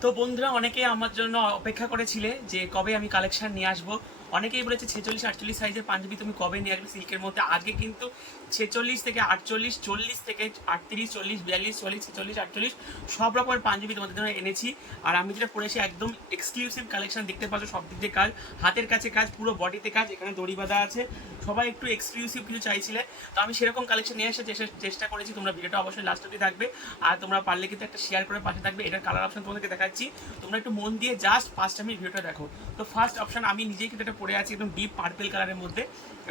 তো বন্ধুরা, অনেকেই আমার জন্য অপেক্ষা করেছিলে যে কবে আমি কালেকশন নিয়ে আসব। অনেকেই বলেছে ছেচল্লিশ, আটচল্লিশ সাইজের পাঞ্জাবি তুমি কবে নিয়ে আসবে সিল্কের মধ্যে। আজকে কিন্তু ছেচল্লিশ থেকে আটচল্লিশ, চল্লিশ থেকে আটত্রিশ, চল্লিশ, বিয়াল্লিশ, চল্লিশ, ছেচল্লিশ, আটচল্লিশ, সব রকমের পাঞ্জাবি তোমাদের জন্য এনেছি। আর আমি যেটা পরেছি, একদম এক্সক্লুসিভ কালেকশন দেখতে পাচ্ছ, সব দিক দিয়ে কাজ, হাতের কাছে কাজ, পুরো বডিতে কাজ, এখানে দড়ি বাঁধা আছে। সবাই একটু এক্সক্লুসিভ কিছু চাইছিলে। তো আমি সেরকম কালেকশন নিয়ে আসার চেষ্টা- করেছি, তোমরা ভিডিওটা অবশ্যই লাস্ট অব্দি থাকবে আর তোমরা পারলে কিন্তু একটা শেয়ার করে পাশে থাকবে, এটার কালার অপশন তোমাদেরকে দেখাচ্ছি। তোমরা একটু মন দিয়ে জাস্ট ফার্স্ট আমি ভিডিওটা দেখো। তো ফার্স্ট অপশন আমি নিজেই কিন্তু এটা পড়ে আছি একদম ডিপ পার্পেল কালারের মধ্যে।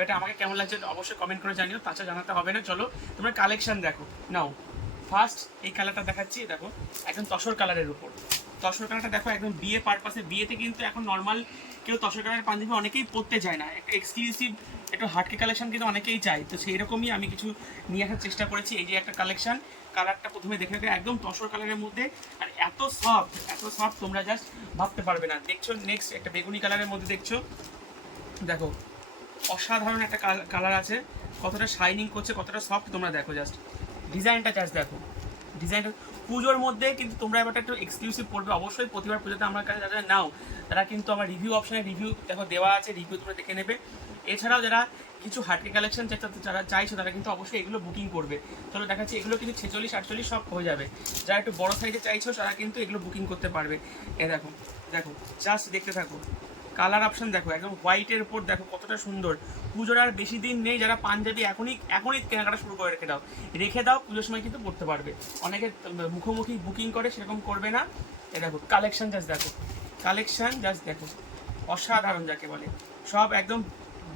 এটা আমাকে কেমন লাগছে অবশ্যই কমেন্ট করে জানিও, তাছাড়া জানাতে হবে না। চলো, তোমরা কালেকশন দেখো। নাও ফার্স্ট এই কালারটা দেখাচ্ছি দেখো, একদম তসর কালারের উপর। তসর কালারটা দেখো, একদম বিয়ে পারপাসে বিয়েতে কিন্তু এখন নর্মাল কেউ তসর কালারের পাঞ্জাবি অনেকেই পরতে যায় না। একটা এক্সক্লুসিভ একটু হাটকে কালেকশন কিন্তু অনেকেই চাই তো সেই রকমই আমি কিছু নিয়ে আসার চেষ্টা করেছি, এই যে একটা কালেকশন কালারটা প্রথমে দেখে দেখে একদম তসর কালারের মধ্যে। আর এত সফট এত সফট তোমরা জাস্ট ভাবতে পারবে না। দেখছ নেক্সট একটা বেগুনি কালারের মধ্যে দেখছ? দেখো, অসাধারণ একটা কালার আছে। কতটা শাইনিং করছে, কতটা সফট তোমরা দেখো জাস্ট ডিজাইনটা জাস্ট দেখো। ডিজাইনটা পুজোর মধ্যে কিন্তু তোমরা এবার একটু এক্সক্লুসিভ পড়বে। অবশ্যই প্রতিবার পুজোতে আমার কাছে যারা নাও, তারা কিন্তু আমার রিভিউ অপশনে রিভিউ দেখো দেওয়া আছে রিভিউ তোমরা দেখে নেবে। এছাড়াও যারা কিছু হাটকে কালেকশন যারা চাইছো, তারা কিন্তু অবশ্যই এগুলো বুকিং করবে। চলো দেখাচ্ছি, এগুলো কিন্তু ছেচল্লিশ, আটচল্লিশ সব হয়ে যাবে। যারা একটু বড় সাইজে চাইছো, তারা কিন্তু এগুলো বুকিং করতে পারবে। এ দেখো দেখো জাস্ট দেখতে থাকো। কালার অপশন দেখো, একদম হোয়াইটের উপর দেখো কতটা সুন্দর। পুজোর আর বেশি দিন নেই, যারা পাঞ্জাবি এখনই এখনই কেনাকাটা শুরু করে রেখে দাও। রেখে দাও, পুজোর সময় কিন্তু পড়তে পারবে। অনেকে মুখোমুখি বুকিং করে, সেরকম করবে না। এ দেখো কালেকশন জাস্ট দেখো কালেকশন জাস্ট দেখো। অসাধারণ যাকে বলে। সব একদম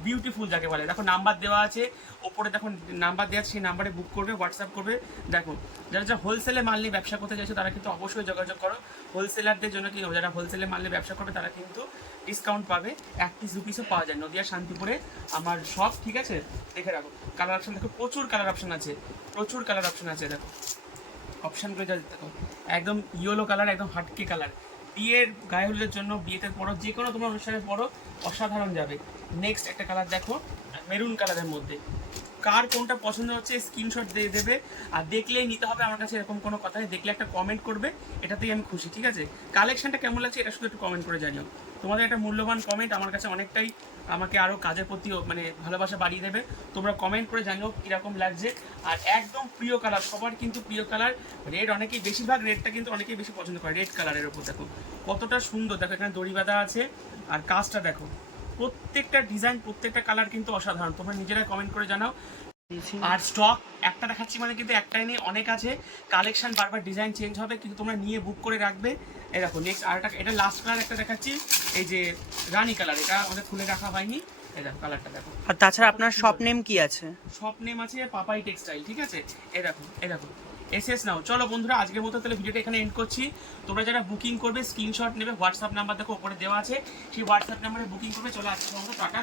বিউটিফুল যাকে বলে। দেখো নাম্বার দেওয়া আছে, ওপরে দেখো নাম্বার দেওয়া আছে, সেই নাম্বারে বুক করবে হোয়াটসঅ্যাপ করবে। দেখো, যারা যারা হোলসেলে মাল নিয়ে ব্যবসা করতে চাইছো, তারা কিন্তু অবশ্যই যোগাযোগ করো। হোলসেলারদের জন্য কি? যারা হোলসেলে মাল নিয়ে ব্যবসা করবে, তারা কিন্তু ডিসকাউন্ট পাবে। এক পিস দু পিসও পাওয়া যায়। নদিয়া, শান্তিপুরে আমার সব ঠিক আছে? দেখে রাখো। কালার অপশন দেখো, প্রচুর কালার অপশন আছে। প্রচুর কালার অপশন আছে, দেখো। অপশানগুলো যা দেখো, একদম ইয়েলো কালার একদম হাটকে কালার বিয়ের গায়ে হলুদের জন্য, বিয়েতে পড়ো যে কোনো তোমার অনুষ্ঠানে পড়ো অসাধারণ যাবে। নেক্সট একটা কালার দেখো মেরুন কালারের মধ্যে। কার কোনটা পছন্দ হচ্ছে স্ক্রিনশট দিয়ে দেবে। আর দেখলেই নিতে হবে, আমার কাছে এরকম কোনো কথা নেই। দেখলে একটা কমেন্ট করবে, এটাতেই আমি খুশি, ঠিক আছে? কালেকশনটা কেমন লাগছে, এটা শুধু একটু কমেন্ট করে জানিও। তোমাদের একটা মূল্যবান কমেন্ট আমার কাছে অনেকটাই আমাকে আরও কাজের প্রতি মানে ভালোবাসা বাড়িয়ে দেবে। তোমরা কমেন্ট করে জানিও কীরকম লাগছে। আর একদম প্রিয় কালার সবার কিন্তু প্রিয় কালার রেড অনেকেই বেশিরভাগ রেডটা কিন্তু অনেকেই বেশি পছন্দ করে রেড কালারের উপর দেখো। কতটা সুন্দর, দেখো এখানে দড়ি বাঁধা আছে। আর কাজটা দেখো, প্রত্যেকটা ডিজাইন প্রত্যেকটা কালার কিন্তু অসাধারণ। তোমরা নিজেরাই কমেন্ট করে জানাও। আর স্টক একটা দেখাচ্ছি মানে কিন্তু একটাই নেই, অনেক আছে। কালেকশন বারবার ডিজাইন চেঞ্জ হবে, কিন্তু তোমরা নিয়ে বুক করে রাখবে। এই দেখো নেক্সট আর একটা এটা লাস্ট কালার একটা দেখাচ্ছি। এই যে রানী কালার এটা আমাদের খুলে রাখা হয়নি। এই দেখো কালারটা দেখো। আর তাছাড়া আপনার শপ নেম কি আছে? শপ নেম আছে পাপাই টেক্সটাইল ঠিক আছে? এই দেখো এই দেখো। এসএস নাও। চলো বন্ধুরা আজকের মতো তাহলে ভিডিওটা এখানে এন্ড করছি। তোমরা যারা বুকিং করবে স্ক্রিনশট নেবে হোয়াটসঅ্যাপ নাম্বার দেখো উপরে দেওয়া আছে। সেই হোয়াটসঅ্যাপ নাম্বারে বুকিং করবে চলো আজকের মতো টাটা